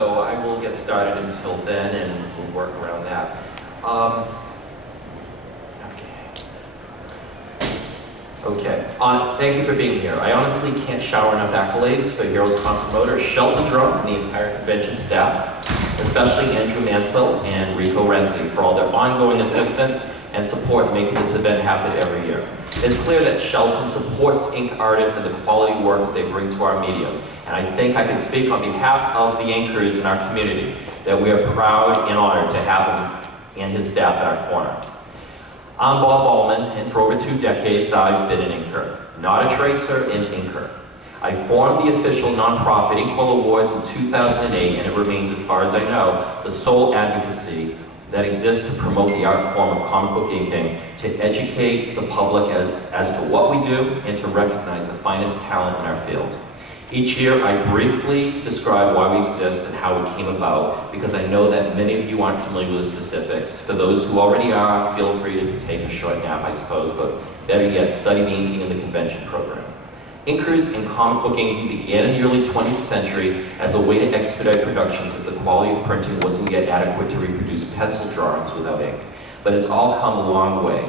So I will get started until then, and we'll work around that. Okay. Thank you for being here. I honestly can't shower enough accolades for Heroes Con promoter Shelton Drum and the entire convention staff, especially Andrew Mansell and Rico Renzi for all their ongoing assistance and support in making this event happen every year. It's clear that Shelton supports ink artists and the quality work that they bring to our medium, and I think I can speak on behalf of the inkers in our community that we are proud and honored to have him and his staff at our corner. I'm Bob Ballman, and for over 2 decades I've been an inker, not a tracer, an inker. I formed the official nonprofit Inkwell Awards in 2008, and it remains, as far as I know, the sole advocacy that exists to promote the art form of comic book inking, to educate the public as to what we do, and to recognize the finest talent in our field. Each year, I briefly describe why we exist and how it came about, because I know that many of you aren't familiar with the specifics. For those who already are, feel free to take a short nap, I suppose, but better yet, study the inking in the convention program. Inkers and comic book inking began in the early 20th century as a way to expedite production, since the quality of printing wasn't yet adequate to reproduce pencil drawings without ink. But it's all come a long way.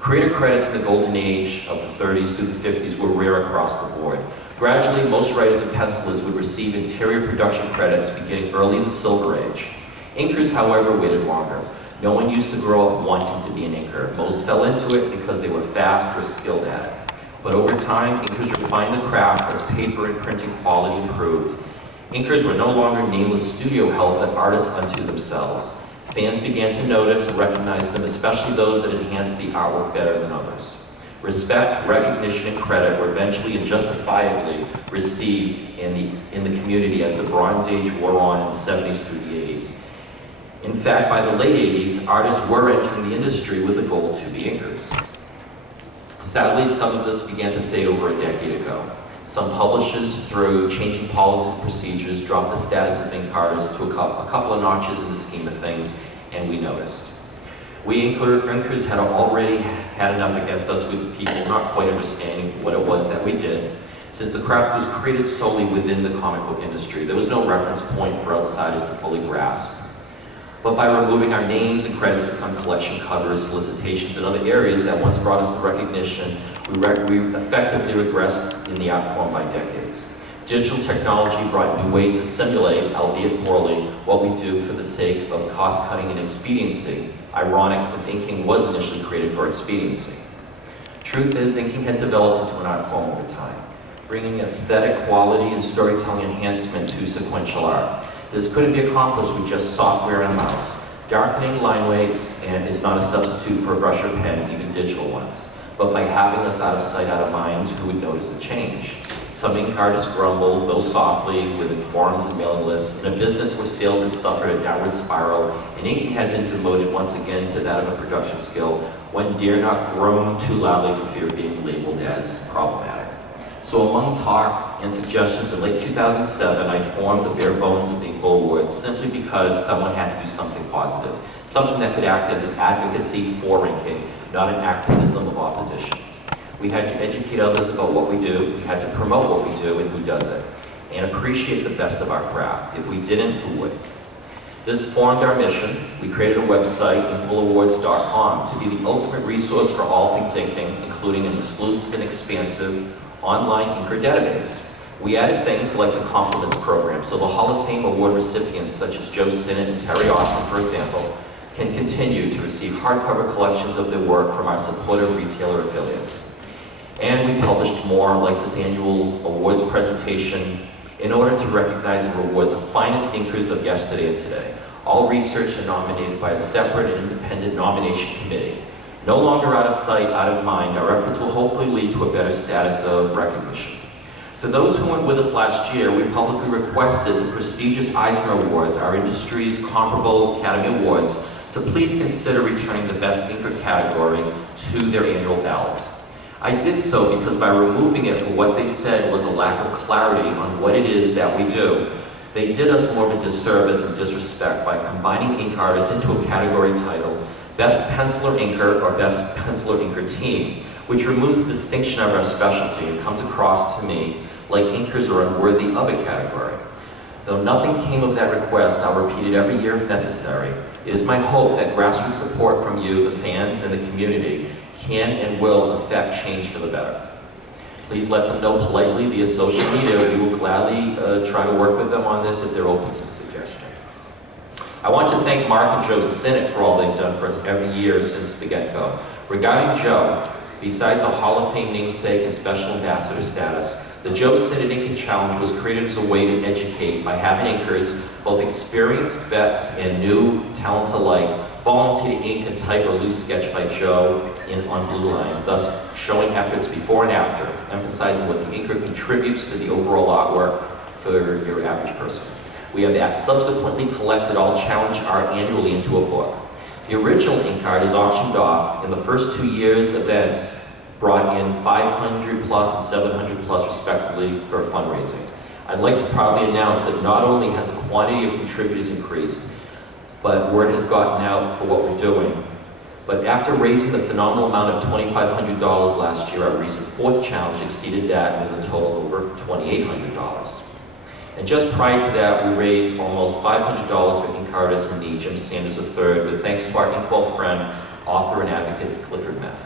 Creator credits in the golden age of the 30s through the 50s were rare across the board. Gradually, most writers and pencilers would receive interior production credits beginning early in the Silver Age. Inkers, however, waited longer. No one used to grow up wanting to be an inker. Most fell into it because they were fast or skilled at it. But over time, inkers refined the craft as paper and printing quality improved. Inkers were no longer nameless studio help, but artists unto themselves. Fans began to notice and recognize them, especially those that enhanced the artwork better than others. Respect, recognition, and credit were eventually and justifiably received in the community as the Bronze Age wore on in the 70s through the 80s. In fact, by the late 80s, artists were entering the industry with the goal to be inkers. Sadly, some of this began to fade over a decade ago. Some publishers, through changing policies and procedures, dropped the status of ink artists to a couple of notches in the scheme of things, and we noticed. We inkers had already had enough against us with people not quite understanding what it was that we did. Since the craft was created solely within the comic book industry, there was no reference point for outsiders to fully grasp. But by removing our names and credits for some collection covers, solicitations, and other areas that once brought us to recognition, we effectively regressed in the art form by decades. Digital technology brought new ways to simulate, albeit poorly, what we do for the sake of cost-cutting and expediency. Ironic, since inking was initially created for expediency. Truth is, inking had developed into an art form over time, bringing aesthetic quality and storytelling enhancement to sequential art. This couldn't be accomplished with just software and a mouse. Darkening line weights is not a substitute for a brush or pen, even digital ones. But by having us out of sight, out of mind, who would notice the change? Some ink artists grumbled, though softly, within forums and mailing lists, in a business where sales had suffered a downward spiral, and inking had been demoted once again to that of a production skill, one dare not groan too loudly for fear of being labeled as problematic. So among talk and suggestions in late 2007, I formed the bare bones of the Inkwell Awards simply because someone had to do something positive, something that could act as an advocacy for inking, not an activism of opposition. We had to educate others about what we do, we had to promote what we do and who does it, and appreciate the best of our craft. If we didn't, who would? This formed our mission. We created a website, inkwellawards.com, to be the ultimate resource for all things inking, including an exclusive and expansive online inker database. We added things like the compliments program, so the Hall of Fame award recipients such as Joe Sinnott and Terry Austin, for example, can continue to receive hardcover collections of their work from our supportive retailer affiliates. And we published more, like this annual awards presentation, in order to recognize and reward the finest inkers of yesterday and today. All research and nominated by a separate and independent nomination committee. No longer out of sight, out of mind, our efforts will hopefully lead to a better status of recognition. For those who weren't with us last year, we publicly requested the prestigious Eisner Awards, our industry's comparable Academy Awards, to please consider returning the Best Inker category to their annual ballot. I did so because by removing it, what they said was a lack of clarity on what it is that we do. They did us more of a disservice and disrespect by combining ink artists into a category titled Best Penciler Inker or Best Penciler Inker Team, which removes the distinction of our specialty and comes across to me like inkers are unworthy of a category. Though nothing came of that request, I'll repeat it every year if necessary. It is my hope that grassroots support from you, the fans, and the community can and will affect change for the better. Please let them know politely via social media. We will gladly try to work with them on this if they're open to the suggestion. I want to thank Mark and Joe Sinnott for all they've done for us every year since the get-go. Regarding Joe, besides a Hall of Fame namesake and special ambassador status, the Joe Sinnott Inking Challenge was created as a way to educate by having inkers, both experienced vets and new talents alike, volunteer to ink a type or loose sketch by Joe on blue line, thus showing efforts before and after, emphasizing what the inker contributes to the overall artwork for your average person. We have subsequently collected all challenge art annually into a book. The original ink art is auctioned off. In the first 2 years, events brought in 500 plus and 700 plus respectively for fundraising. I'd like to proudly announce that not only has the quantity of contributors increased, but word has gotten out for what we're doing. But after raising the phenomenal amount of $2,500 last year, our recent fourth challenge exceeded that with a total of over $2,800. And just prior to that, we raised almost $500 for ink artists in need, Jim Sanders III, with thanks to our Inkwell friend, author and advocate Clifford Meth.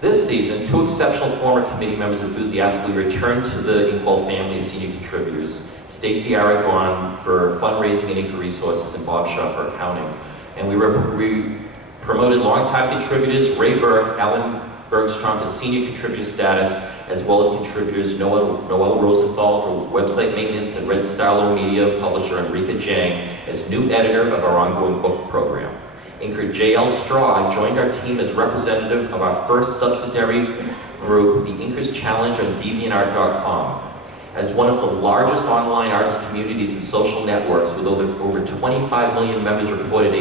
This season, 2 exceptional former committee members enthusiastically returned to the Inkwell family as senior contributors, Stacy Aragon for fundraising and inker resources and Bob Shaw for accounting. And we promoted longtime contributors Ray Burke, Alan Bergstrom to senior contributor status, as well as contributors Noel Rosenthal for website maintenance and Red Starlo Media publisher Enrica Jang as new editor of our ongoing book program. Inker J.L. Straw joined our team as representative of our first subsidiary group, the Inkers Challenge on DeviantArt.com. As one of the largest online artist communities and social networks with over 25 million members reported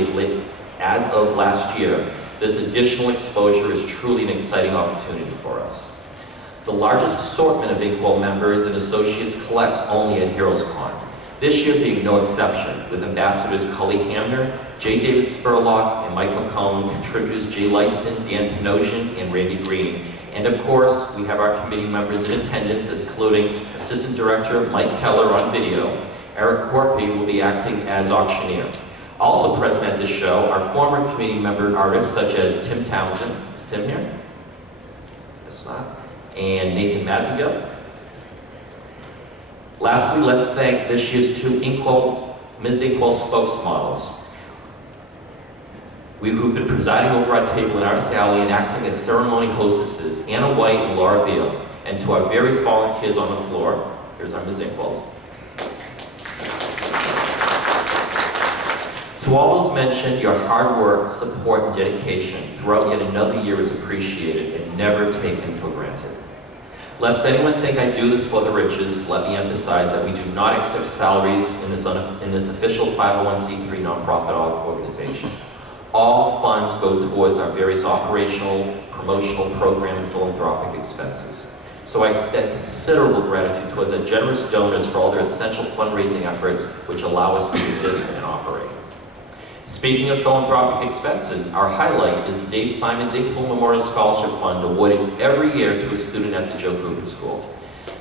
as of last year, this additional exposure is truly an exciting opportunity for us. The largest assortment of Inkwell members and associates collects only at HeroesCon. This year being no exception, with ambassadors Cully Hamner, J. David Spurlock, and Mike McCollum, contributors Jay Lyston, Dan Panosian, and Randy Green. And of course, we have our committee members in attendance, including Assistant Director Mike Keller on video. Eric Corpy will be acting as auctioneer. Also present at this show are former committee member artists such as Tim Townsend. Is Tim here? Yes, not. And Nathan Mazingill. Lastly, let's thank this year's 2 Ms. Inkwell spokesmodels, who've been presiding over our table in Artist Alley and acting as ceremony hostesses, Anna White and Laura Beal, and to our various volunteers on the floor. Here's our Ms. Inkwells. To all those mentioned, your hard work, support, and dedication throughout yet another year is appreciated and never taken for granted. Lest anyone think I do this for the riches, let me emphasize that we do not accept salaries in this official 501c3 nonprofit organization. All funds go towards our various operational, promotional, program, and philanthropic expenses. So I extend considerable gratitude towards our generous donors for all their essential fundraising efforts which allow us to exist and operate. Speaking of philanthropic expenses, our highlight is the Dave Simons Inkwell Memorial Scholarship Fund awarded every year to a student at the Joe Cooper School.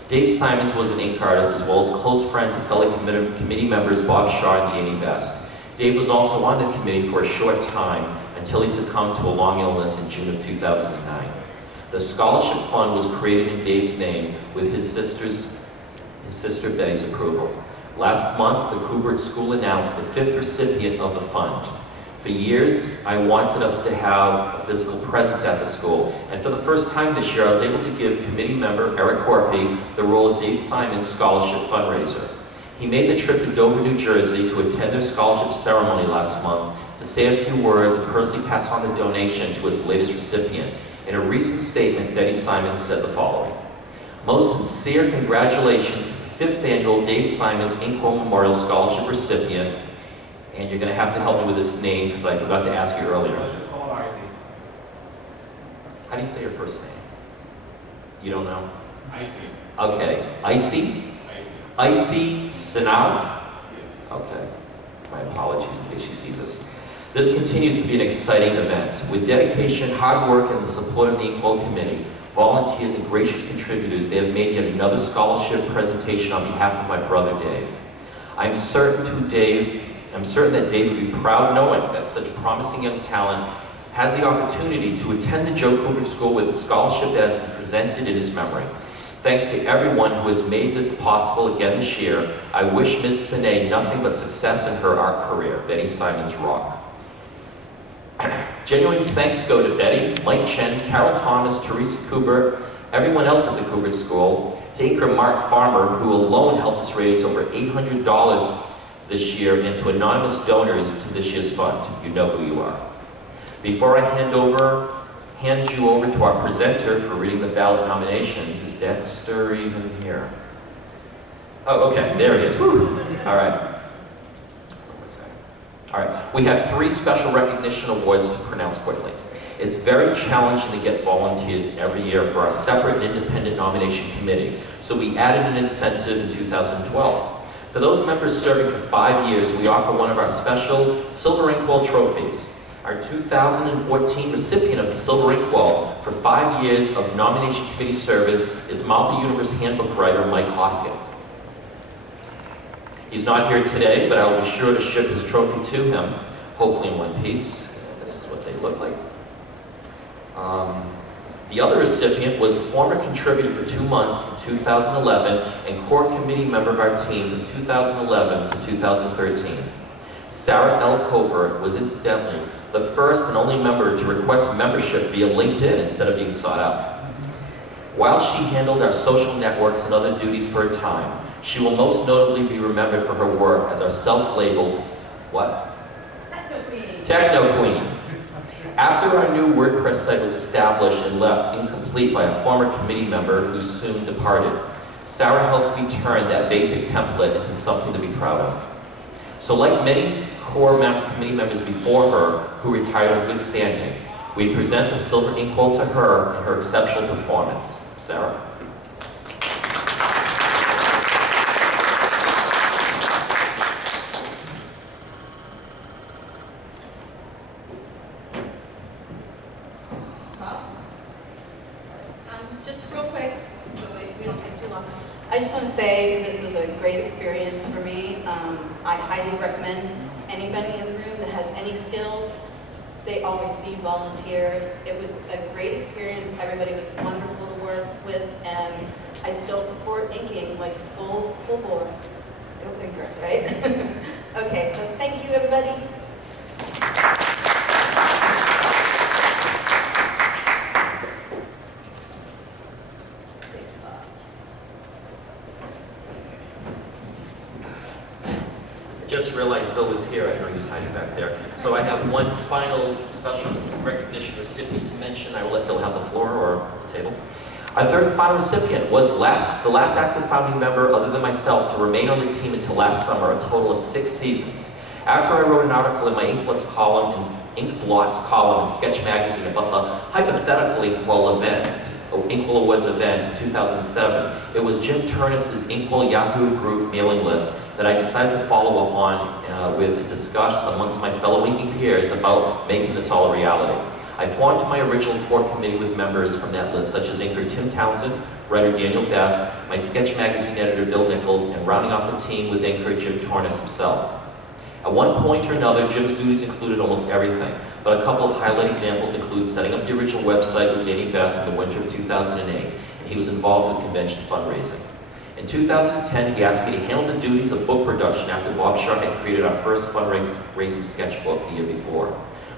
Dave Simons was an ink artist as well as a close friend to fellow committee members Bob Shaw and Danny Best. Dave was also on the committee for a short time until he succumbed to a long illness in June of 2009. The scholarship fund was created in Dave's name with his sister Betty's approval. Last month, the Cooper School announced the 5th recipient of the fund. For years, I wanted us to have a physical presence at the school, and for the first time this year, I was able to give committee member Eric Corpy the role of Dave Simons' scholarship fundraiser. He made the trip to Dover, New Jersey to attend their scholarship ceremony last month to say a few words and personally pass on the donation to its latest recipient. In a recent statement, Betty Simons said the following: "Most sincere congratulations to the 5th annual Dave Simons Inkwell Memorial Scholarship recipient," and you're going to have to help me with this name because I forgot to ask you earlier. Just call her Icy. How do you say your first name? You don't know? Icy. Okay, Icy? Icy Sinav? Yes. Okay, my apologies in case she sees this. This continues to be an exciting event. With dedication, hard work, and the support of the Inkwell Committee, volunteers, and gracious contributors, they have made yet another scholarship presentation on behalf of my brother Dave. I'm certain that Dave would be proud knowing that such promising young talent has the opportunity to attend the Joe Cooper School with a scholarship that has been presented in his memory. Thanks to everyone who has made this possible again this year, I wish Ms. Sine nothing but success in her art career. Betty Simons Rock. Genuine thanks go to Betty, Mike Chen, Carol Thomas, Teresa Cooper, everyone else at the Cooper School, to anchor Mark Farmer, who alone helped us raise over $800 this year, and to anonymous donors to this year's fund. You know who you are. Before I hand you over to our presenter for reading the ballot nominations, is Dexter even here? Oh, okay, there he is. Woo. All right. All right, we have 3 special recognition awards to pronounce quickly. It's very challenging to get volunteers every year for our separate and independent nomination committee, so we added an incentive in 2012. For those members serving for 5 years, we offer one of our special Silver Inkwell trophies. Our 2014 recipient of the Silver Inkwell for 5 years of nomination committee service is Marble Universe handbook writer Mike Hoskin. He's not here today, but I will be sure to ship his trophy to him, hopefully in one piece. This is what they look like. The other recipient was former contributor for 2 months in 2011 and core committee member of our team from 2011 to 2013. Sarah L. Covert was incidentally the first and only member to request membership via LinkedIn instead of being sought out. While she handled our social networks and other duties for a time, she will most notably be remembered for her work as our self-labeled, what? Techno Queen. After our new WordPress site was established and left incomplete by a former committee member who soon departed, Sarah helped me turn that basic template into something to be proud of. So like many core committee members before her who retired in good standing, we present the Silver Inkwell to her and her exceptional performance. Sarah? Just real quick, so we don't take too long. I just want to say this was a great experience for me. I highly recommend anybody in the room that has any skills. They always need volunteers. It was a great experience. Everybody was wonderful to work with, and I still support inking like full bore. Go Inkers, right? Okay, so thank you, everybody. Just realized Bill was here. I know he's hiding back there. So I have one final special recognition recipient to mention. I will let Bill have the floor or the table. Our third and final recipient was Les, the last active founding member other than myself to remain on the team until last summer, a total of 6 seasons. After I wrote an article in my Inkblots column in Sketch Magazine about the hypothetical Inkwell Awards event in 2007, it was Jim Turnus's Inkwell Yahoo group mailing list that I decided to follow up on with and discuss amongst my fellow inking peers about making this all a reality. I formed my original core committee with members from that list, such as inker Tim Townsend, writer Daniel Best, my Sketch Magazine editor Bill Nichols, and rounding off the team with inker Jim Tornes himself. At one point or another, Jim's duties included almost everything, but a couple of highlight examples include setting up the original website with Danny Best in the winter of 2008, and he was involved with convention fundraising. In 2010, he asked me to handle the duties of book production after Bob Shaw had created our first fundraising sketchbook the year before.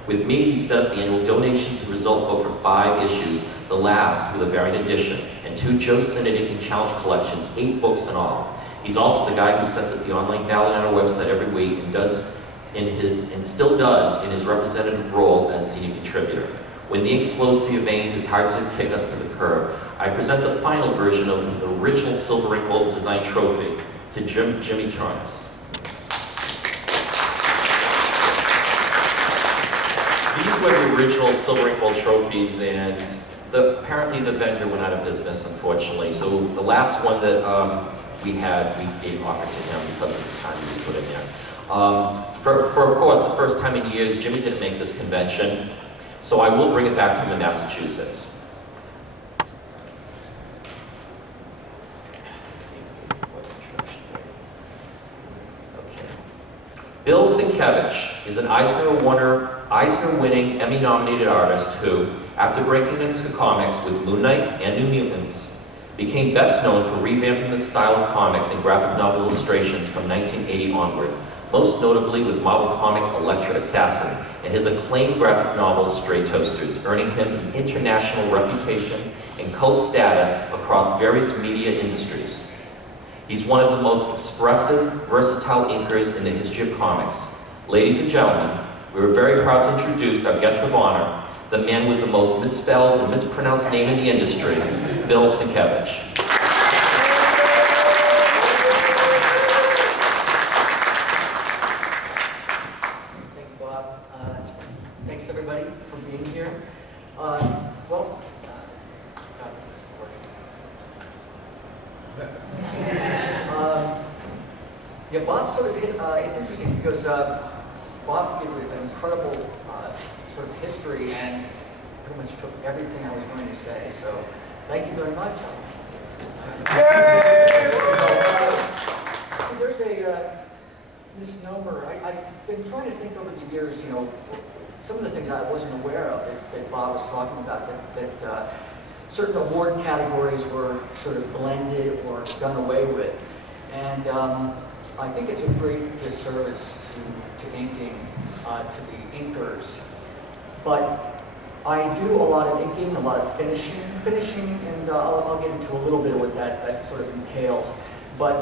With me, he set up the annual donations and result book for 5 issues, the last with a variant edition, and 2 Joe Sinnott Inking Challenge collections, 8 books in all. He's also the guy who sets up the online ballot on our website every week and still does in his representative role as senior contributor. When the ink flows through your veins, it's hard to kick us to the curb. I present the final version of the original Silver Inkwell design trophy to Jimmy Tornes. These were the original Silver Inkwell trophies, and apparently the vendor went out of business, unfortunately. So the last one that we gave offer to him because of the time he was put in there. For of course, the first time in years, Jimmy didn't make this convention, so I will bring it back to him in Massachusetts. Bill Sienkiewicz is an Eisner-winning, Emmy-nominated artist who, after breaking into comics with Moon Knight and New Mutants, became best known for revamping the style of comics and graphic novel illustrations from 1980 onward, most notably with Marvel Comics' Elektra Assassin and his acclaimed graphic novel Stray Toasters, earning him an international reputation and cult status across various media industries. He's one of the most expressive, versatile inkers in the history of comics. Ladies and gentlemen, we are very proud to introduce our guest of honor, the man with the most misspelled and mispronounced name in the industry, Bill Sienkiewicz. Thank you, Bob. Thanks, everybody, for being here. God, this is gorgeous. Yeah, Bob sort of hit, it's interesting because Bob gave an incredible sort of history and pretty much took everything I was going to say. So thank you very much. There's a misnomer. I've been trying to think over the years, you know, some of the things I wasn't aware of that Bob was talking about, that certain award categories were sort of blended or done away with. And I think it's a great disservice to inking, to the inkers. But I do a lot of inking, a lot of finishing, and I'll get into a little bit of what that sort of entails. But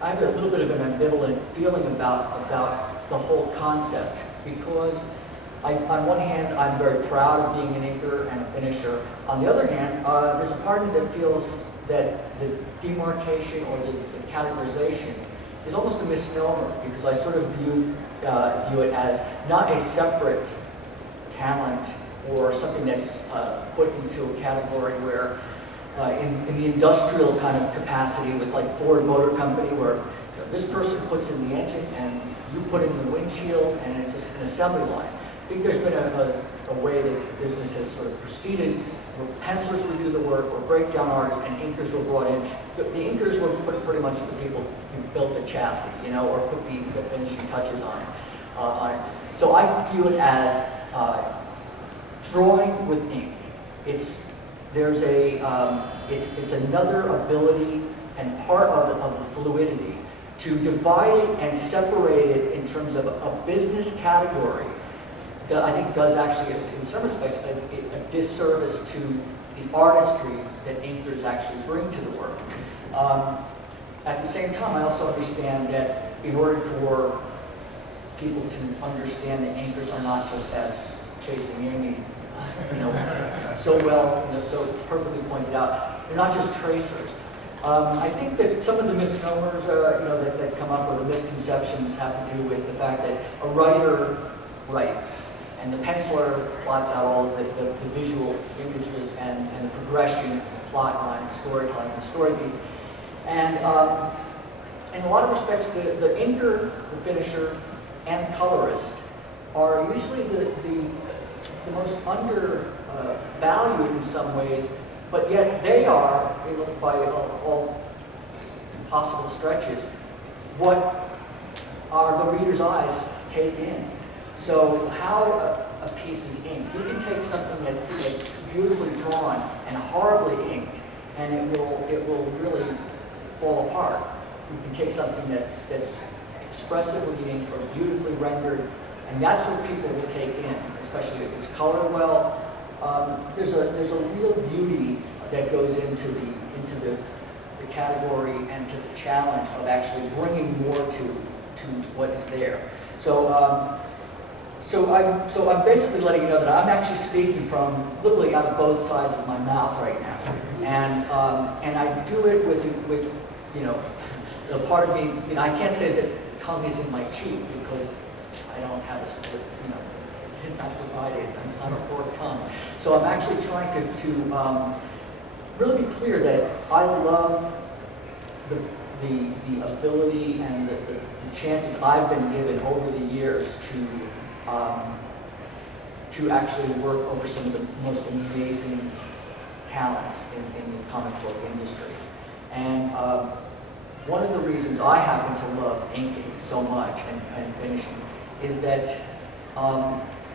I have a little bit of an ambivalent feeling about the whole concept, because on one hand, I'm very proud of being an inker and a finisher. On the other hand, there's a part of me that feels that the demarcation or the categorization is almost a misnomer, because I sort of view it as not a separate talent or something that's put into a category where in the industrial kind of capacity with like Ford Motor Company, where this person puts in the engine and you put in the windshield and it's an assembly line. I think there's been a way that business has sort of proceeded where pencilers would do the work, or breakdown artists, and inkers were brought in. The inkers were pretty much the people who built the chassis, you know, or put the finishing touches on it. So I view it as drawing with ink. It's another ability and part of the fluidity to divide it and separate it in terms of a business category that I think does actually, in some respects, a disservice to the artistry that inkers actually bring to the work. At the same time, I also understand that in order for people to understand that inkers are not just as Chasing Amy, you know, so perfectly pointed out, they're not just tracers. I think that some of the misnomers, that come up, or the misconceptions, have to do with the fact that a writer writes, and the penciler plots out all of the visual images and the progression, the plot line, storytelling, and story beats. And in a lot of respects, the inker, the finisher, and colorist are usually the most undervalued in some ways, but yet they are, by all possible stretches, what the reader's eyes take in. So how a piece is inked. You can take something that's beautifully drawn and horribly inked, and it will really fall apart. You can take something that's expressively inked or beautifully rendered, and that's what people will take in, especially if it's colored well. There's a real beauty that goes into the category and to the challenge of actually bringing more to what is there. So I'm basically letting you know that I'm actually speaking from literally out of both sides of my mouth right now, and I do it with the part of me. I can't say that the tongue is in my cheek because I don't have a split. It's not divided. It's not a forked tongue. So I'm actually trying to really be clear that I love the ability and the chances I've been given over the years to actually work over some of the most amazing talents in the comic book industry. And one of the reasons I happen to love inking so much and finishing is that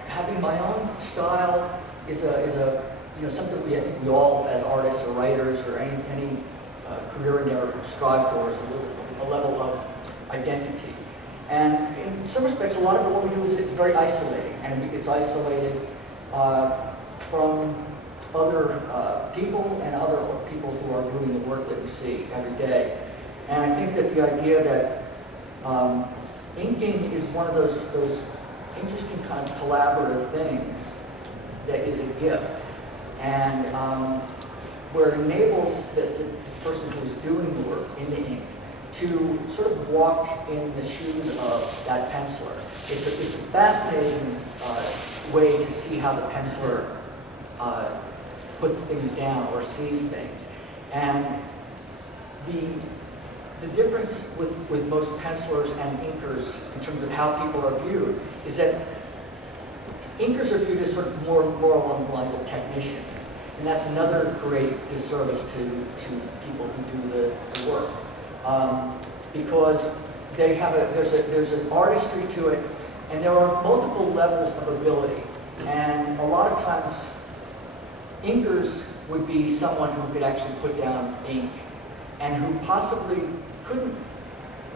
having my own style is a something I think we all as artists or writers or any career endeavor strive for is a level of identity. And in some respects, a lot of what we do is it's very isolating, and it's isolated from other people and other people who are doing the work that we see every day. And I think that the idea that inking is one of those interesting kind of collaborative things that is a gift, and where it enables the person who's doing the work in the ink to sort of walk in the shoes of that penciler. It's a fascinating way to see how the penciler puts things down or sees things. And the difference with most pencilers and inkers in terms of how people are viewed is that inkers are viewed as sort of more along the lines of technicians. And that's another great disservice to people who do the work. Because there's an artistry to it, and there are multiple levels of ability. And a lot of times, inkers would be someone who could actually put down ink, and who possibly couldn't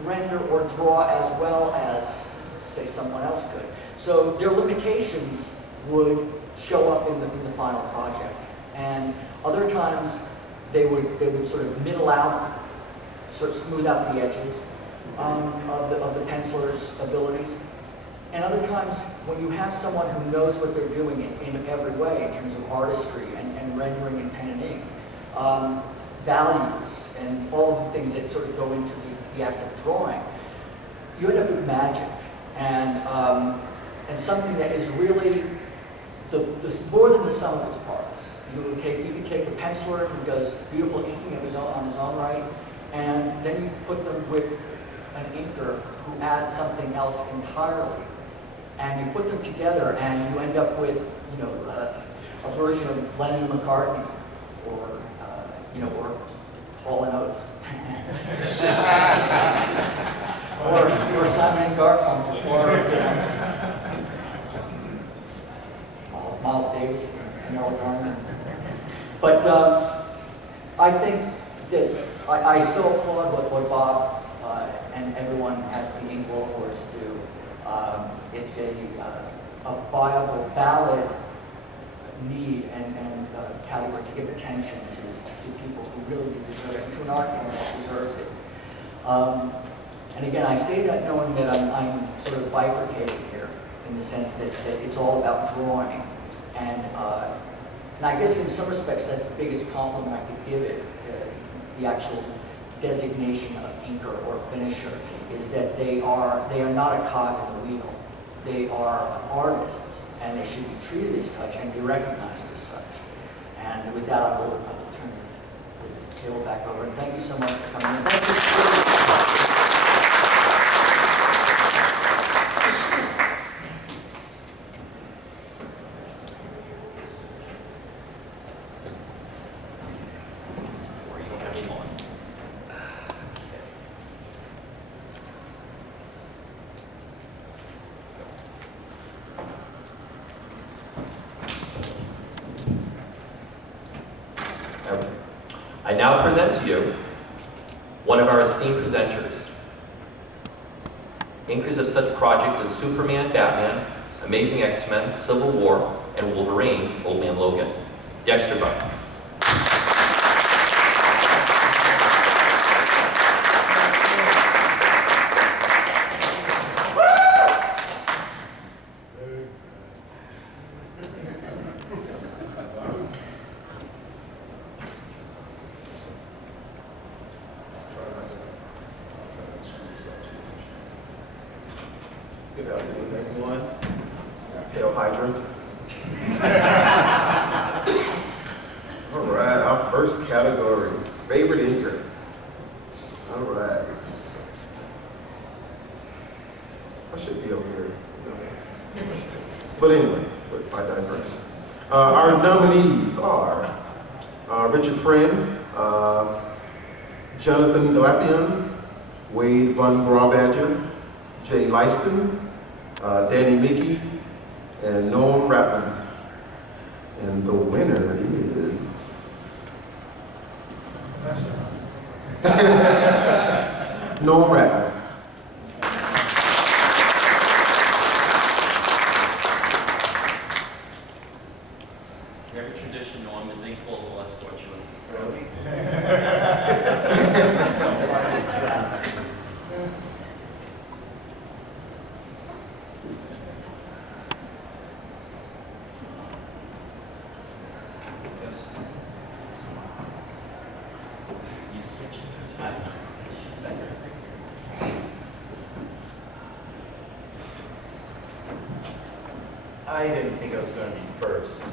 render or draw as well as, say, someone else could. So their limitations would show up in the final project. And other times, they would sort of middle out, sort of smooth out the edges of the penciler's abilities. And other times, when you have someone who knows what they're doing in every way, in terms of artistry and rendering in pen and ink, values, and all of the things that sort of go into the act of drawing, you end up with magic and something that is really more than the sum of its parts. You can take a penciler who does beautiful inking on his own right, and then you put them with an inker who adds something else entirely, and you put them together, and you end up with a version of Lennon and McCartney, or Hall and Oates, or Simon and Garfunkel, or Miles Davis and Earl Garner. But I think that I so applaud what Bob and everyone at the Inkwell Awards do. It's a viable, valid need and category to give attention to people who really do deserve it, and to an art form that deserves it. And again, I say that knowing that I'm sort of bifurcated here in the sense that it's all about drawing. And I guess in some respects that's the biggest compliment I could give it, the actual designation of inker or finisher, is that they are not a cog in the wheel. They are artists, and they should be treated as such and be recognized as such. And with that, I will turn the table back over. And thank you so much for coming in. Thank you. I now present to you one of our esteemed presenters. Inkers of such projects as Superman, Batman, Amazing X-Men, Civil War, and Wolverine, Old Man Logan, Dexter Buttons. Good afternoon, everyone. Hail Hydra. All right, our first category, favorite inker. All right. I should be over here. But anyway, I digress. Our nominees are Richard Friend, Jonathan Galapian, Wade Von Graubadger, Jay Lyston, Danny Mickey, and Noam Ratman. And the winner is... Noam Ratman. We have a tradition, Norm, is Inkwell will escort you. Really? You switch. I didn't think I was going to be first.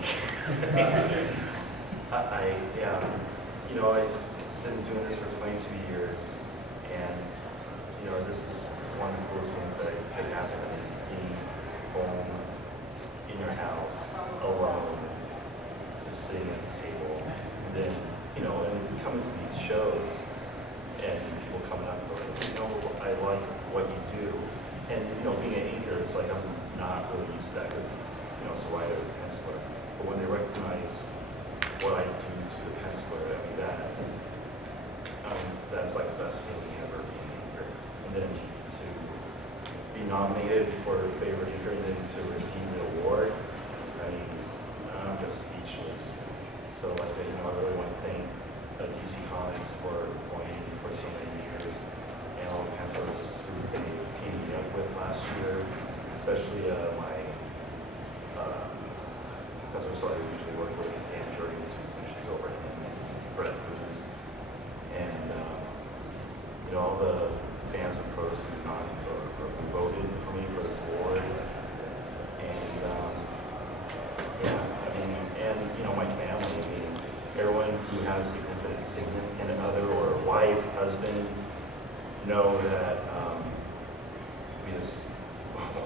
Yeah, you know, I've been doing this for 22 years, and, you know, this is one of the coolest things that could happen, being home, in your house, alone, just sitting at the table. And then, you know, and coming to these shows, and people coming up and going, you know, I like what you do. And, you know, being an inker, it's like I'm not really used to that because, you know, it's a writer and penciler. But when they recognize what I do to the penciler, I mean, that's like the best feeling ever, being an inker. And then to be nominated for favorite inker and then to receive the award, I mean, I'm just speechless. So, like, you know, I really want to thank DC Comics for appointing me for so many years, and all the pencilers who they teamed me up with last year, especially my pencil so I usually work with Dan Jurgens, she's over him, and Brett Booth, and you know, all the fans and pros who voted for me for this award, and yeah, I mean, and you know, my family, I mean, everyone who has significant other or wife, husband, know that we just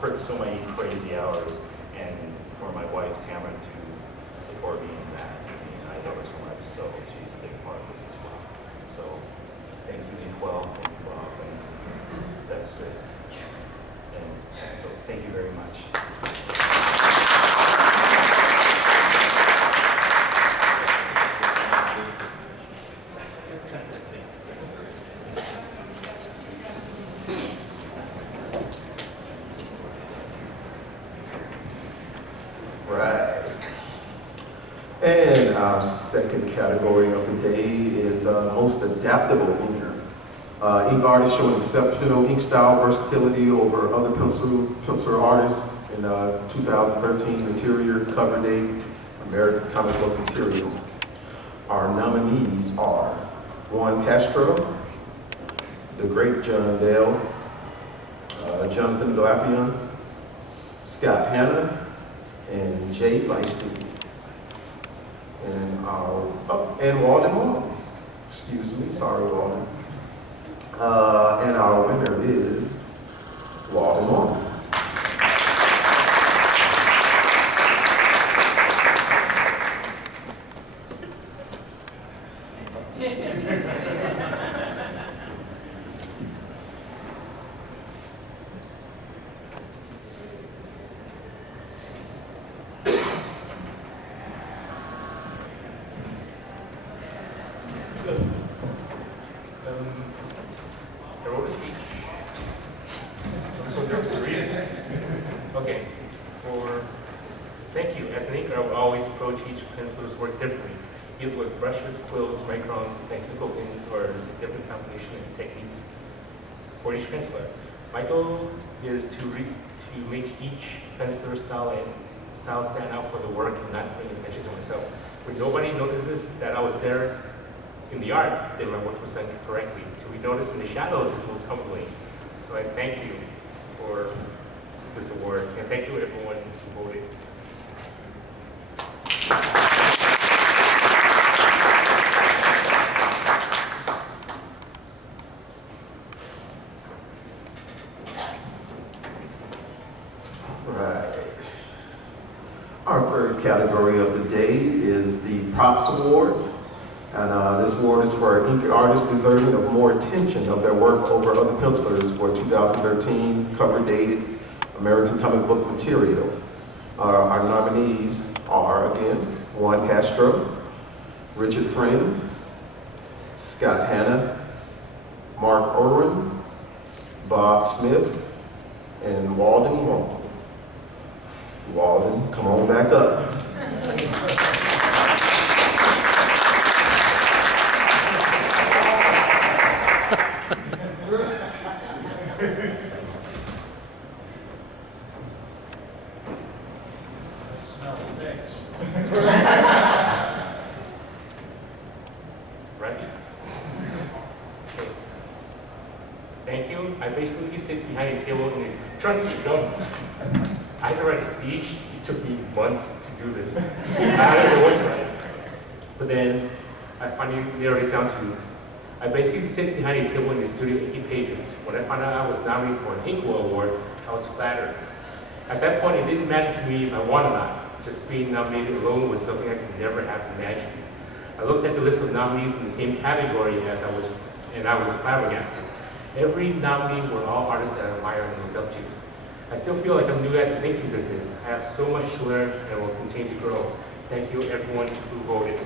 work so many crazy hours, and for my wife Tamara to support me in that, I mean, I love her so much, so she's a big part of this as well. So thank you, Inkwell, thank you, Bob, and Dexter, and so thank you very much. And our second category of the day is most adaptable inker. Ink artists showing exceptional ink style versatility over other pencil artists in 2013 Interior Cover Date American Comic Book Material. Our nominees are Juan Castro, the great John Dale, Jonathan Glapion, Scott Hanna, and Jay Lyston. And Walden Wong. Excuse me, sorry, Walden. And our winner is Walden Wong. I wrote a speech. I'm so nervous to read it. Okay. Thank you. As an inker, I will always approach each penciler's work differently, either with brushes, quills, microns, technical pins, or different combination of techniques for each penciler. My goal is to make each penciler style stand out for the work and not paying attention to myself. When nobody notices that I was there in the art, then my work was done correctly. To be noticed in the shadows is most humbling. So I thank you for this award, and thank you everyone who voted. Right. Our third category of the day is the Props Award. And this award is for ink artists deserving of more attention of their work over other pencilers for 2013 cover dated American comic book material. Our nominees are, again, Juan Castro, Richard Friend, Scott Hanna, Mark Irwin, Bob Smith, and Walden Wong. Walden, come on back up. Right? Okay. Thank you. I basically sit behind a table and trust me, don't. I had to write a speech. It took me months to do this. I didn't know what to write. But then I finally narrowed it down to, I basically sit behind a table in the studio 80 pages. When I found out I was nominated for an Inkwell Award, I was flattered. At that point, it didn't matter to me if I won or not. Just being nominated alone was something I could never have imagined. I looked at the list of nominees in the same category as I was flabbergasted. Every nominee were all artists that I admire and looked up to. I still feel like I'm new at this inking business. I have so much to learn and will continue to grow. Thank you everyone who voted.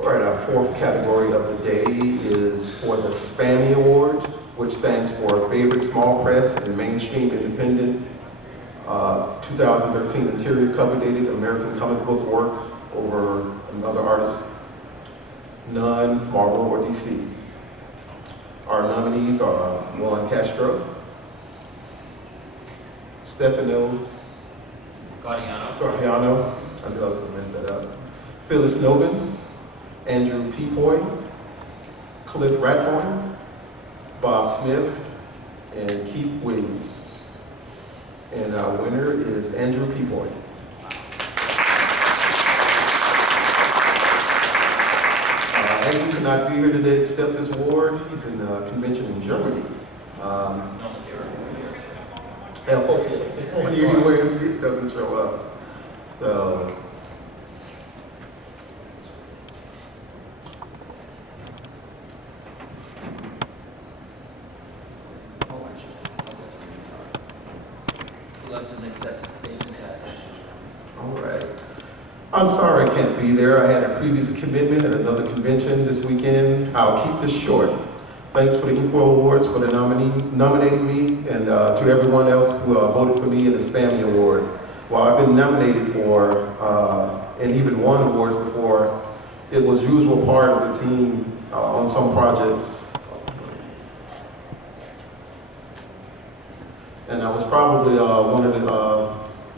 All right, our fourth category of the day is for the SPAMI Awards, which stands for Favorite Small Press and Mainstream Independent 2013 Interior Cover Dated American Comic Book Work over another artist, none, Marvel or DC. Our nominees are Juan Castro, Stefano Guardiano, I knew I was going to mess that up, Phyllis Novin, Andrew Peapoy, Cliff Rathorn, Bob Smith, and Keith Williams. And our winner is Andrew Peapoy. Andrew cannot be here today to accept this award. He's in a convention in Germany. When you wins, it doesn't show up. So. Left an acceptance statement. All right. I'm sorry I can't be there. I had a previous commitment at another convention this weekend. I'll keep this short. Thanks for the Inkwell Awards for nominating me, and to everyone else who voted for me in the SPAMI Award. While I've been nominated for and even won awards before, it was usual part of the team on some projects. And I was probably the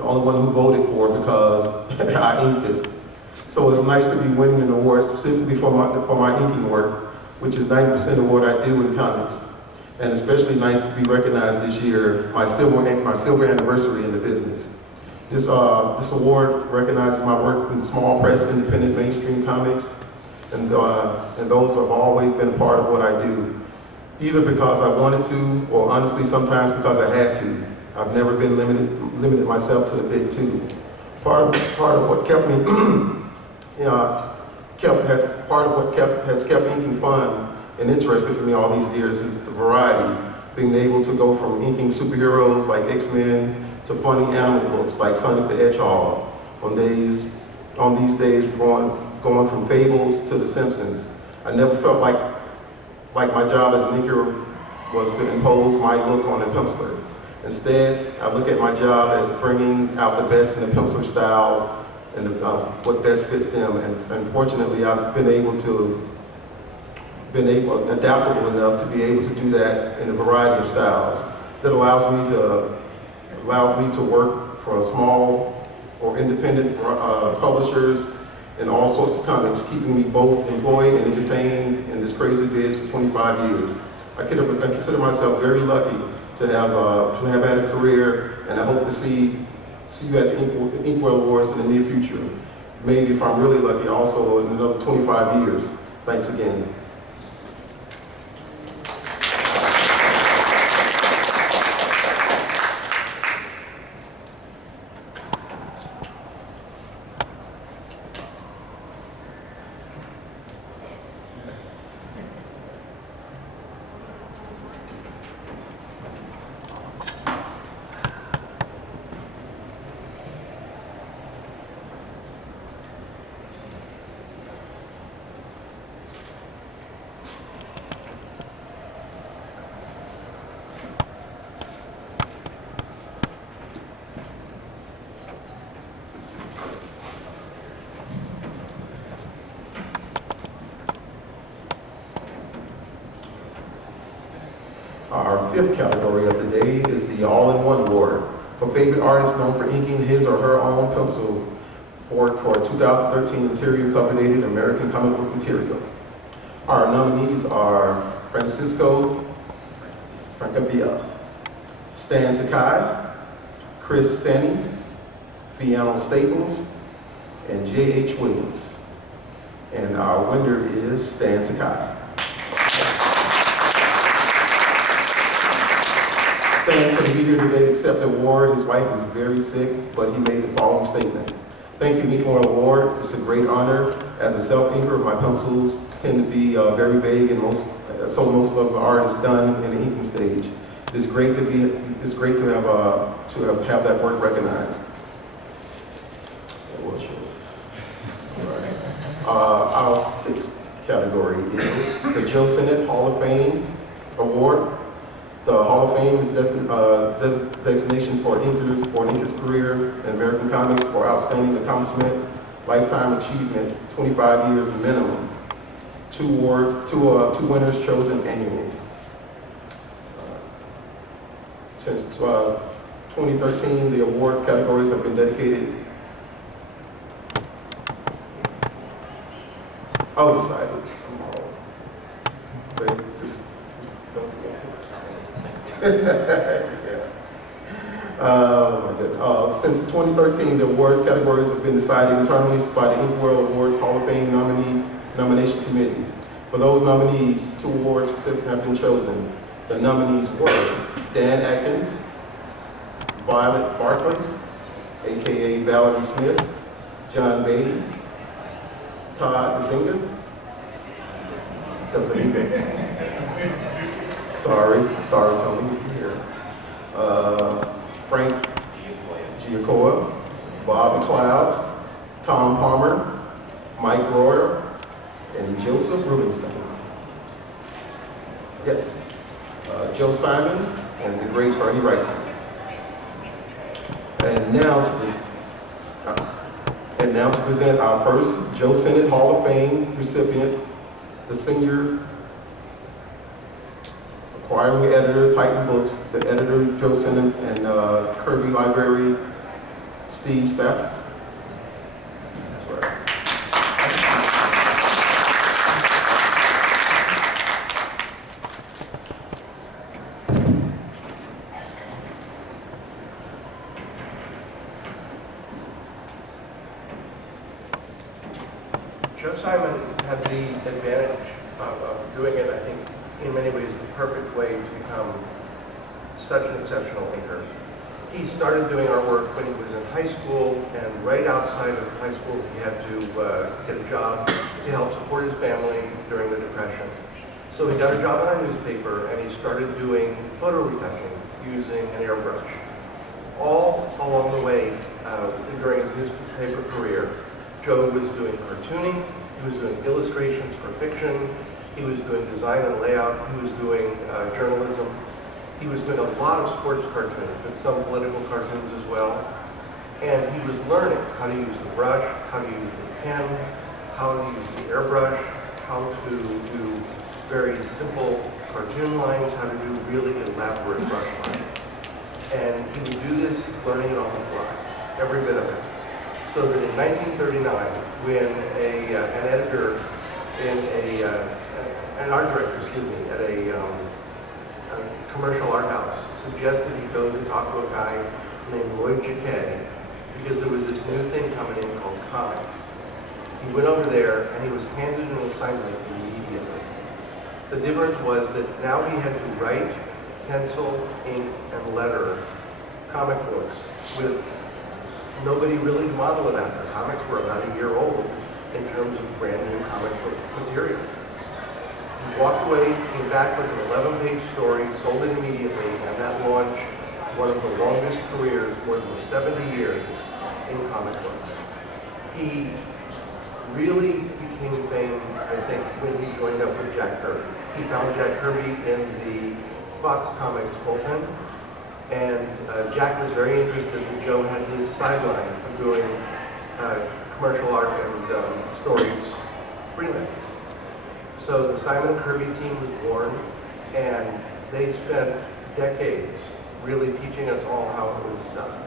only one who voted for it because I inked it. So it's nice to be winning an award specifically for my inking work, which is 90% of what I do in comics. And especially nice to be recognized this year, my silver anniversary in the business. This award recognizes my work in small press, independent, mainstream comics, and those have always been a part of what I do. Either because I wanted to, or honestly sometimes because I had to. I've never been limited myself to the big two. Part of what kept me, part of what has kept inking fun and interesting for me all these years is the variety. Being able to go from inking superheroes like X-Men to funny animal books like Sonic the Hedgehog. On these days, going from Fables to The Simpsons. I never felt like my job as an inker was to impose my look on a penciler. Instead, I look at my job as bringing out the best in the penciler style and what best fits them. And fortunately, I've been adaptable enough to be able to do that in a variety of styles. That allows me to work for small or independent publishers and all sorts of comics, keeping me both employed and entertained in this crazy biz for 25 years. I consider myself very lucky to have had a career, and I hope to see you at the Inkwell Awards in the near future. maybe if I'm really lucky, also in another 25 years. Thanks again. Our fifth category of the day is the All-in-One Award for favorite artist known for inking his or her own pencil for 2013 Interior Cover Dated American Comic Book Material. Our nominees are Francisco Francavilla, Stan Sakai, Chris Stanny, Fiona Staples, and J.H. Williams. And our winner is Stan Sakai. Stan couldn't be here today to accept the award. His wife is very sick, but he made the following statement. Thank you, Inkwell Award. It's a great honor. As a self-inker, my pencils tend to be very vague, and most of the art is done in the inking stage. It's great to have that work recognized. Our sixth category is the Joe Sennett Hall of Fame Award. The Hall of Fame is designation for an inker's career in American comics for outstanding accomplishment, lifetime achievement, 25 years minimum. Two winners chosen annually. Since 2013, the award categories have been dedicated. Oh, decided. Say, just don't forget. Yeah. Oh my goodness. Since 2013, the awards categories have been decided internally by the Inkwell Awards Hall of Fame Nomination Committee. For those nominees, 2 awards specifics have been chosen. The nominees were Dan Atkins, Violet Barkley, aka Valerie Smith, John Beatty, Todd Bazinga. Sorry, Tony, here. Frank Giacoa, Bob McLeod, Tom Palmer, Mike Royer, and Joseph Rubenstein. Yep. Joe Simon and the great Bernie Wrightson. And now to present our first Joe Sennett Hall of Fame recipient, the senior acquiring editor, Titan Books, the editor Joe Sennett, and Kirby Library, Steve Sapp. Joe Simon had the advantage of doing it, I think, in many ways, the perfect way to become such an exceptional inker. He started doing artwork when he was in high school, and right outside of high school, he had to get a job to help support his family during the Depression. So he got a job on a newspaper, and he started doing photo retouching using an airbrush. All along the way, during his newspaper career, Joe was doing cartooning, he was doing illustrations for fiction, he was doing design and layout, he was doing journalism. He was doing a lot of sports cartoons, but some political cartoons as well. And he was learning how to use the brush, how to use the pen, how to use the airbrush, how to do very simple cartoon lines, how to do really elaborate brush lines. And he would do this learning it on the fly, every bit of it. So that in 1939, when an editor in an art director, at a commercial art house suggested he go to talk to a guy named Lloyd Jacquet, because there was this new thing coming in called comics. He went over there and he was handed an assignment immediately. The difference was that now he had to write pencil, ink, and letter comic books with nobody really to model it after. Comics were about a year old in terms of brand new comic book material. He walked away, came back with an 11-page story, sold it immediately, and that launched one of the longest careers, more than 70 years, in comic books. He really became famed, I think, when he joined up with Jack Kirby. He found Jack Kirby in the Fox Comics bullpen, and Jack was very interested that Joe had his sideline of doing commercial art and stories freelance. So the Simon Kirby team was born, and they spent decades really teaching us all how it was done.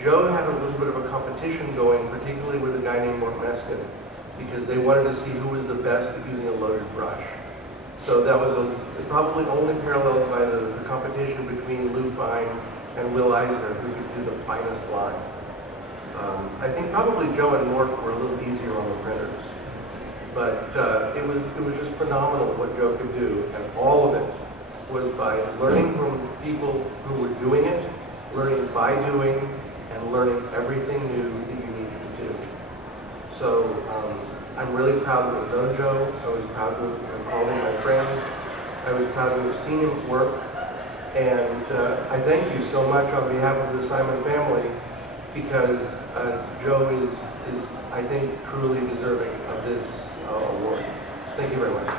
Joe had a little bit of a competition going, particularly with a guy named Mort Meskin, because they wanted to see who was the best at using a loaded brush. So that was probably only paralleled by the competition between Lou Fine and Will Eisner, who could do the finest line. I think probably Joe and Mort were a little easier on the printers. But it was just phenomenal what Joe could do, and all of it was by learning from people who were doing it, learning by doing, and learning everything new that you needed to do. So I'm really proud to have known Joe. I was proud to have called him my friend. I was proud to have seen him work. And I thank you so much on behalf of the Simon family, because Joe is, I think, truly deserving of this award. Thank you very much.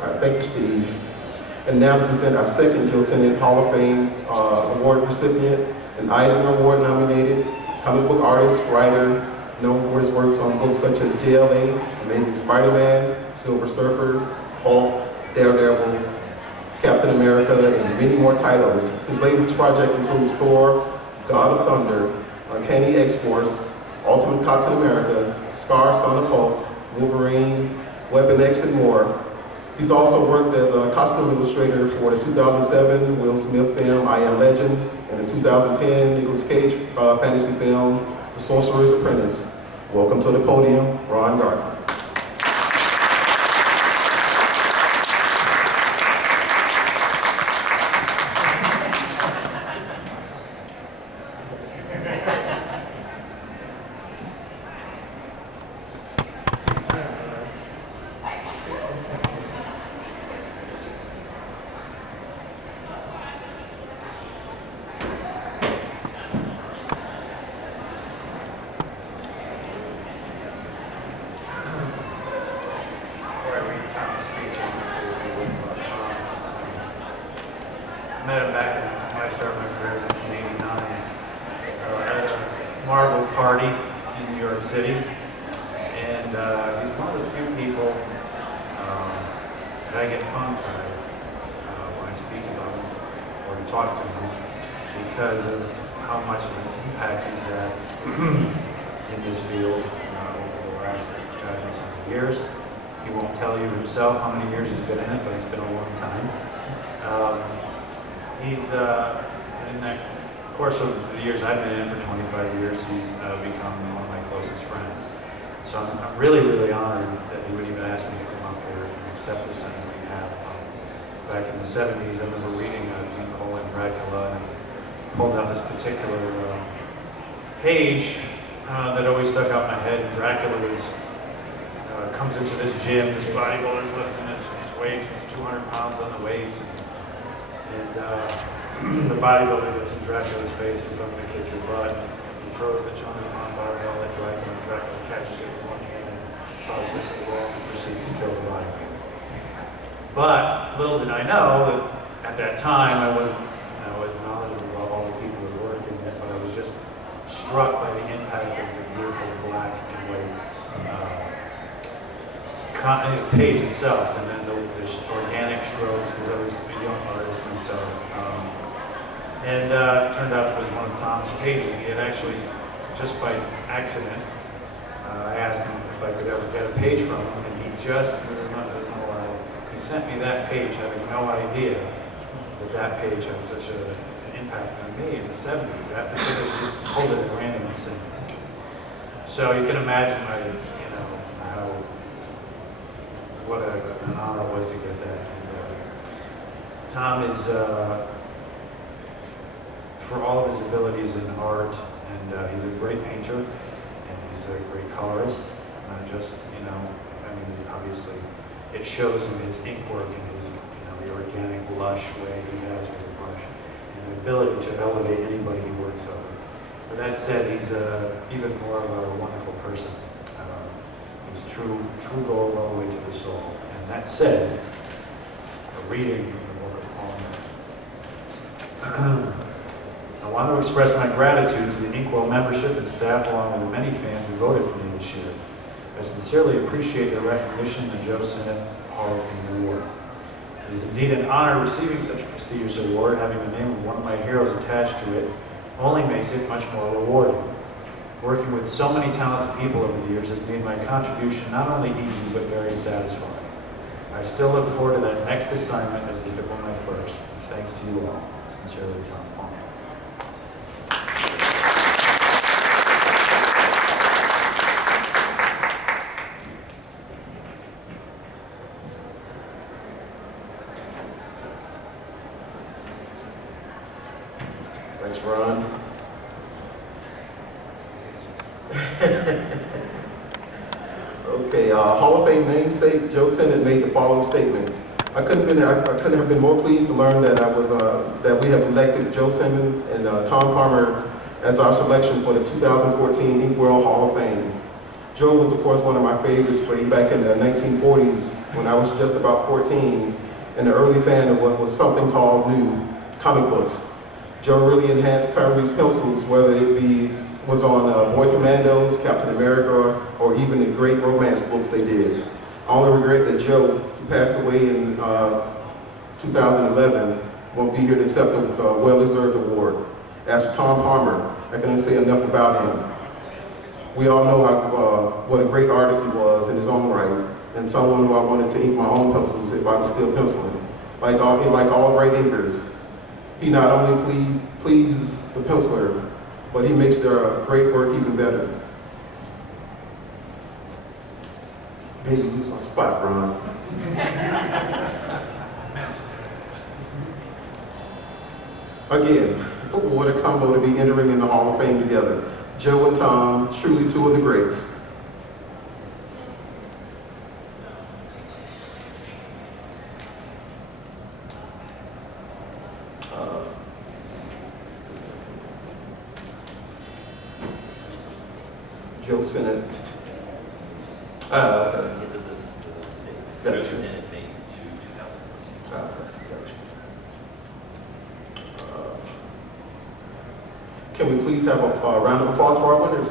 All right, thank you, Steve. And now to present our second Gilson Hall of Fame award recipient, an Eisner Award nominated comic book artist, writer, known for his works on books such as JLA, Amazing Spider-Man, Silver Surfer, Hulk, Daredevil, Captain America, and many more titles. His latest project includes Thor, God of Thunder, Uncanny X-Force, Ultimate Captain America, Scar, Son of Hulk, Wolverine, Weapon X, and more. He's also worked as a costume illustrator for the 2007 Will Smith film, I Am Legend, and the 2010 Nicolas Cage fantasy film, The Sorcerer's Apprentice. Welcome to the podium, Ron Gardner. I met him back when I started my career in 1989 at a Marvel party in New York City. And he's one of the few people that I get tongue-tied when I speak about him or to talk to him because of how much of an impact he's had in this field over the last years. He won't tell you himself how many years he's been in it, but it's been a long time. He's, in the course of the years I've been in for 25 years, he's become one of my closest friends. So I'm really, really honored that he would even ask me to come up here and accept this on my behalf. Back in the 70s, I remember reading Inkwell and Dracula, and I pulled out this particular page that always stuck out in my head. Dracula comes into this gym, this bodybuilder's lifting his weights, it's 200 pounds on the weights, and the bodybuilder that's in Dracula's face is, I'm going to kick your butt. He throws the 200-pound barbell at Dracula, and Dracula catches it with one hand and tosses it to the wall and proceeds to kill the bodybuilder. But little did I know that at that time I wasn't knowledgeable about all the people who worked in it, but I was just struck by the impact of the beautiful black and white page itself, and then the organic strokes, because I was a young artist myself. And it turned out it was one of Tom's pages. He had actually, just by accident, I asked him if I could ever get a page from him, and he just, this is not, there's no lie, he sent me that page having no idea that that page had such an impact on me in the 70s. That particular just pulled it at random and sent it. So you can imagine what an honor it was to get that. And, Tom is, for all of his abilities in art, and he's a great painter, and he's a great colorist. Not just, I mean, obviously, it shows in his ink work and his, the organic, lush way he has with the brush, and the ability to elevate anybody he works over. But that said, he's even more of a wonderful person. He's true gold all the way to the soul. And that said, a reading from the Book of Poems. I want to express my gratitude to the Inkwell membership and staff, along with the many fans who voted for me this year. I sincerely appreciate the recognition the Joe Sinnott Hall of Fame Award. It is indeed an honor receiving such a prestigious award. Having the name of one of my heroes attached to it only makes it much more rewarding. Working with so many talented people over the years has made my contribution not only easy, but very satisfying. I still look forward to that next assignment as if it were my first. Thanks to you all. Sincerely, Tom Palmer. Thanks, Ron. Okay, Hall of Fame namesake Joe Sinnott made the following statement. I couldn't have been more pleased to learn that that we have elected Joe Sinnott and Tom Palmer as our selection for the 2014 Inkwell Hall of Fame. Joe was, of course, one of my favorites way back in the 1940s when I was just about 14 and an early fan of what was something called new comic books. Joe really enhanced Kyrie's pencils, whether it was on Boy Commandos, Captain America, or even the great romance books they did. I only regret that Joe, who passed away in 2011, won't be here to accept a well-deserved award. As for Tom Palmer, I can only say enough about him. We all know what a great artist he was in his own right, and someone who I wanted to ink my own pencils if I was still penciling. Like all great inkers, he not only pleases the penciler, but he makes their great work even better. Maybe lose my spot, Ron. Again, what a combo to be entering in the Hall of Fame together. Joe and Tom, truly two of the greats. Joe Sinnott. Joe Sinnott made to 2014. Can we please have a round of applause for our winners?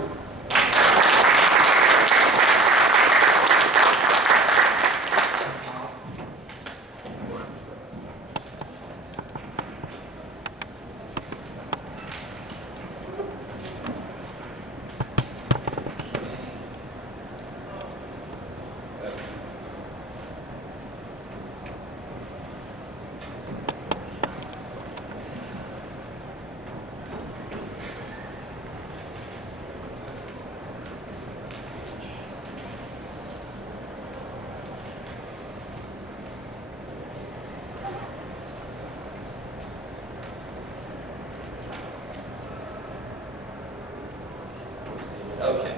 Okay.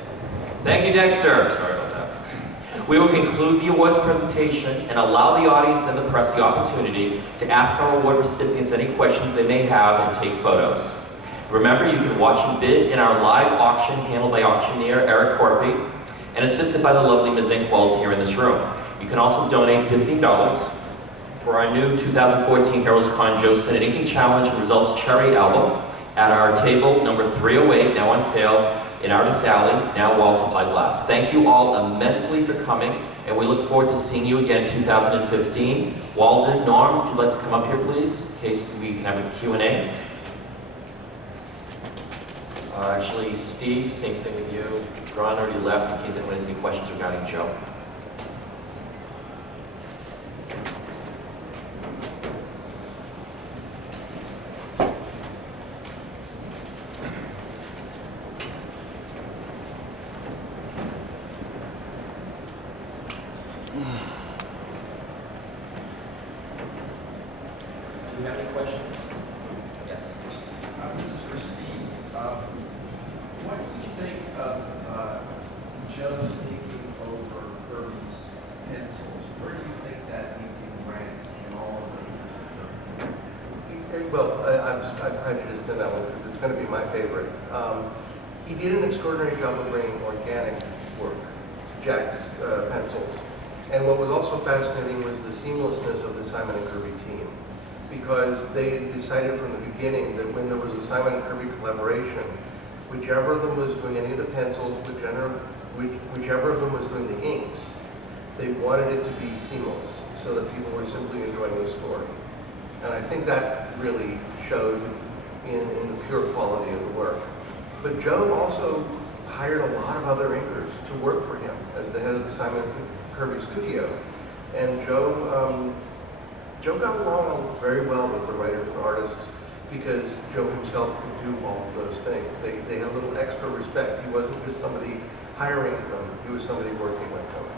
Thank you, Dexter. Sorry about that. We will conclude the awards presentation and allow the audience and the press the opportunity to ask our award recipients any questions they may have and take photos. Remember, you can watch and bid in our live auction handled by auctioneer Eric Corpy and assisted by the lovely Ms. Inkwells here in this room. You can also donate $15 for our new 2014 Herald's Con Joe Sinnott Inking Challenge and Results Cherry Album at our table number 308, now on sale in Artist Alley, now while supplies last. Thank you all immensely for coming, and we look forward to seeing you again in 2015. Walden, Norm, if you'd like to come up here, please, in case we can have a Q&A. Actually, Steve, same thing with you. Ron already left in case anyone has any questions regarding Joe. Do you have any questions? Yes. This is for Steve. What do you think of Joe's taking over Kirby's pencils? Where do you think that thinking ranks in all of the years of Kirby's? Well, I'm prejudiced in that one because it's going to be my favorite. He did an extraordinary job of bringing organic work to Jack's pencils. And what was also fascinating was the seamlessness of the Simon and Kirby team, because they decided from the beginning that when there was a Simon and Kirby collaboration, whichever of them was doing any of the pencils, whichever of them was doing the inks, they wanted it to be seamless so that people were simply enjoying the story. And I think that really showed in the pure quality of the work. But Joe also hired a lot of other inkers to work for him as the head of the Simon and Kirby studio. And Joe got along very well with the writers and artists because Joe himself could do all of those things. They had a little extra respect. He wasn't just somebody hiring them, he was somebody working with them.